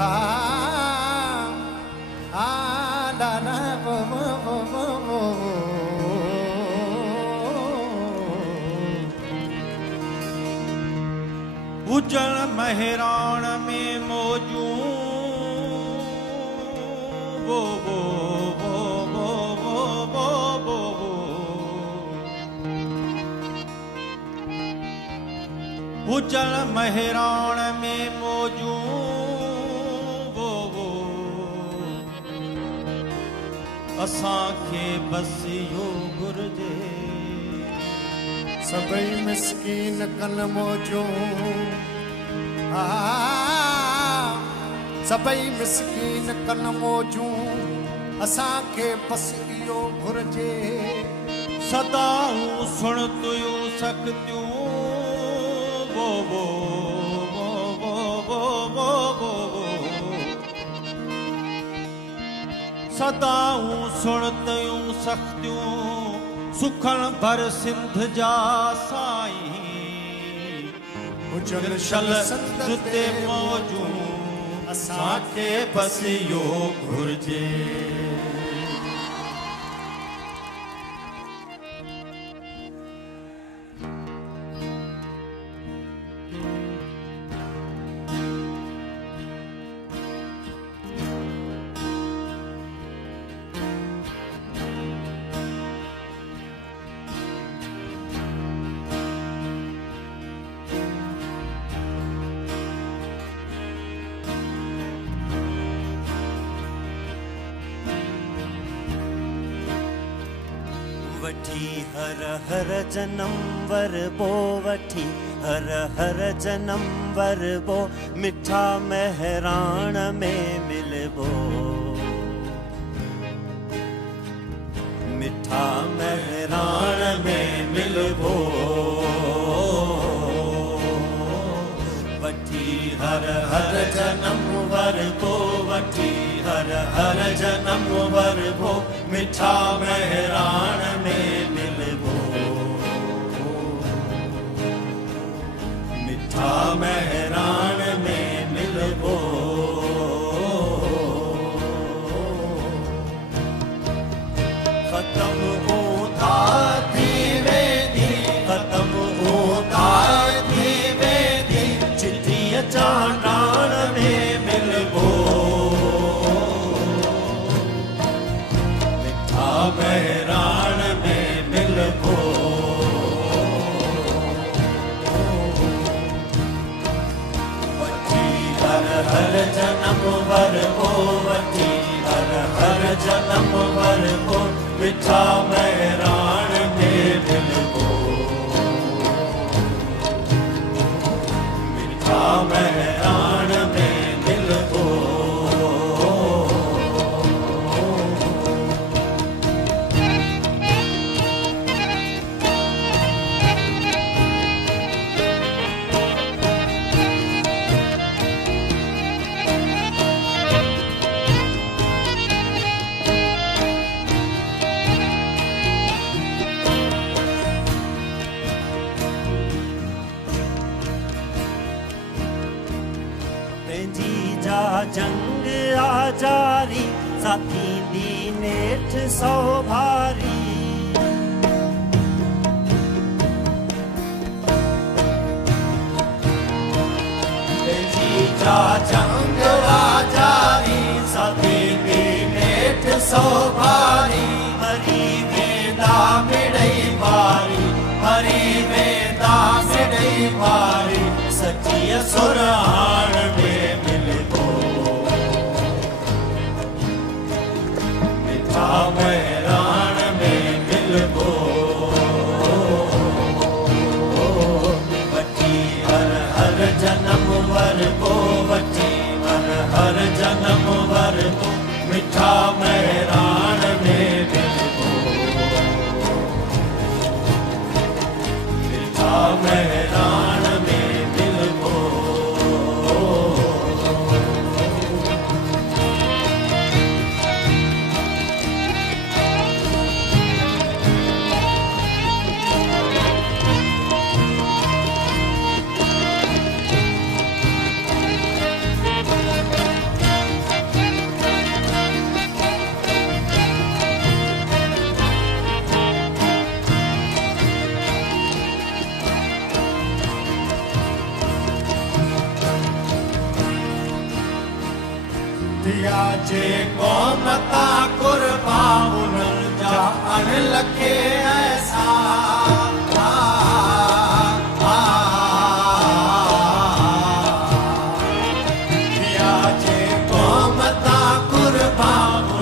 आ आ ला ला वो उजल महराण में मौजू वो उजल महराण में मौजू वो असांखे बस यो घुर्जे सभई मिस्कीन कन मौजू सभई मिस्कीन कन मौजू असांखे बस इहो घुर्जे सदाऊं सुण तुयूं सकतियूं वो सदाऊं सुण तुयूं सकतियूं सुखन भर सिंध जा साईं उजल शल ते मौजू असांखे बस यो घुर्जे वठी हर हर जन्म वर बो वठी हर हर जन्म वर बो मिठा महराण में मिलबो मिठा महराण में मिलबो वठी हर हर जन्म वर बो वठी हर हर जन्म वर बो मिठा महराण में मिलबो मिठा महराण में मिलबो खत्म होता थी वेदी खत्म होता थी वेदी चिट्ठी चांडाण में मिलबो महराण में मिलबो वठी हर हर जन्म वर बो वठी हर हर जन्म वर बो मिठा महराण में मिलबो मिठा महराण में मिलबो जंग आजारी साथी दी नेठ सौ भारी जीजा जंग आजारी साथी दी नेठ सौ भारी हरी वेदा मिड़ई भारी हरी वेदा मिड़ई भारी सची सुराण में मिलबो मिठा महराण में मिलबो वठी हर हर जन्म वर बो वठी हर हर जन्म वर बो मिठा महराण में मिलबो मिठा महराण में मिलबो दिया जे क़ौमता कुर्बान जा अन लखे ऐसा दिया जे क़ौमता कुर्बान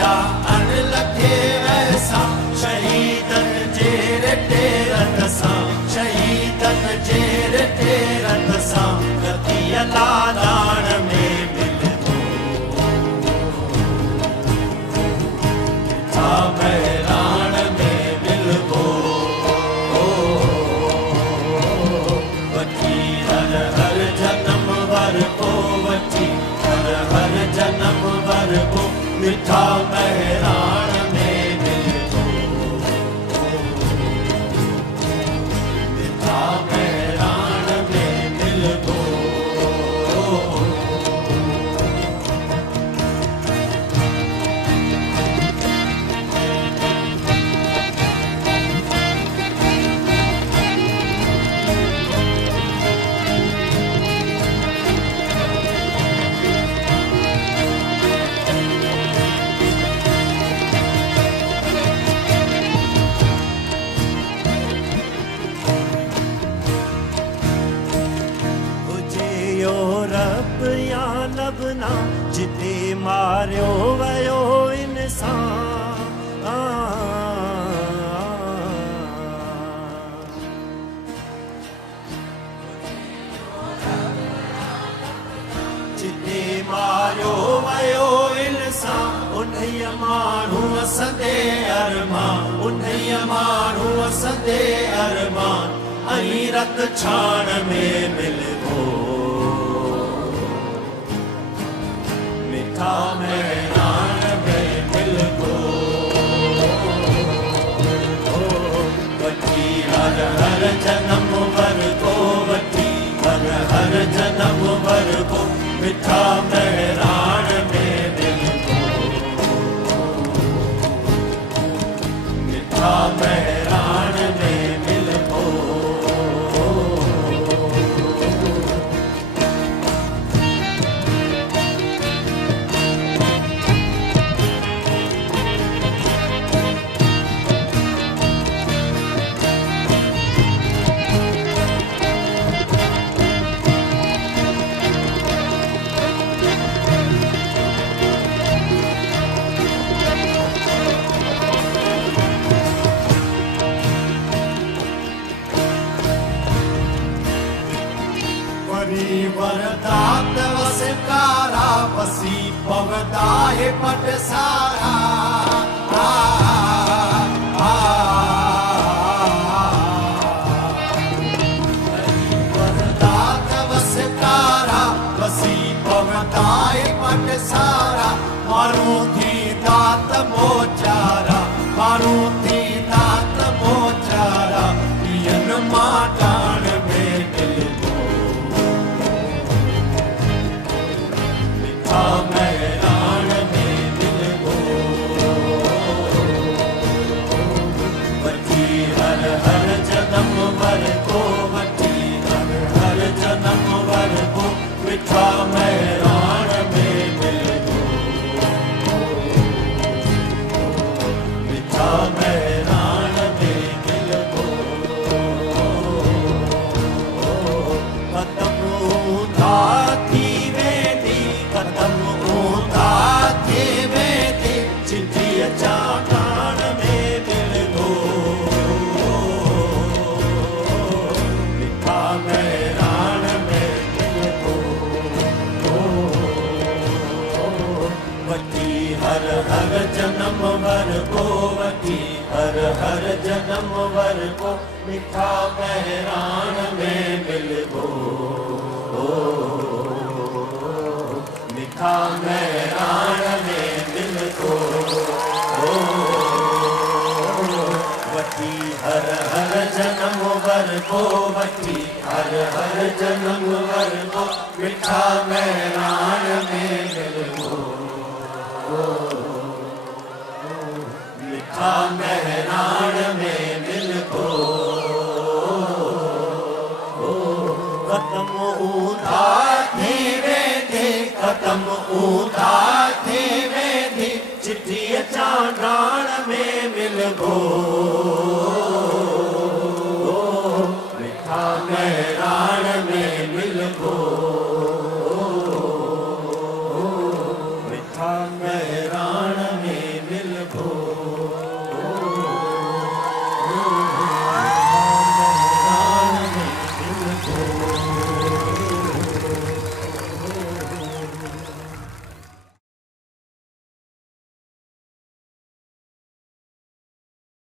जा अन लखे ऐसा शहीदन जे रट सां शहीदन जे रट सां गति लालाण में मैरान में मिलबो वठी हर हर जन्म वर को वठी हर जन्म वर को मिठा मैरान में मिलबो मिठा मैरान में मिलबो लबना जिते मारियो वयो इंसान जिते मारियो वयो इंसान उन्हीं माण्हू सदे अरमान उन्हीं माण्हू सदे अरमान ऐं रत छाण में मिलबो मिठा मैरान में मिलबो वठी हर हर जन्म वर को वठी हर जन्म वर को मिठा मैरान में मिलबो मिठा मैरान में मिलबो वरदात वसकारा बसी पवदाए पट सारा वरदात वसकारा बसी पवदाए पट सारा मारू थी दात मोचारा मारू थी दात मोचारा यन माटान में मिलबो मैरान में मिलबो वठी हर हर जन्म वर को वठी हर जन्म वर को मिठा मैरान में मिलबो मिठा मैरान में मिलबो खत्म था थी वेंदी खत्म होता थे वेंदी चिट्ठी चाटान में मिलबो मिठा मैरान में मिलबो वठी हर हर जन्म वर को वठी हर जन्म वर को मिठा मैरान में मिलबो मिठा मैरान में मिलबो वठी हर हर जन्म वर को वठी हर जन्म वर को मिठा मैरान में मिलबो मिठा मैरान में मिलबो खत्म था थे वेंदे ख़त्म ऊता थी वेंदी चिठीअ चांडाण में मिलबो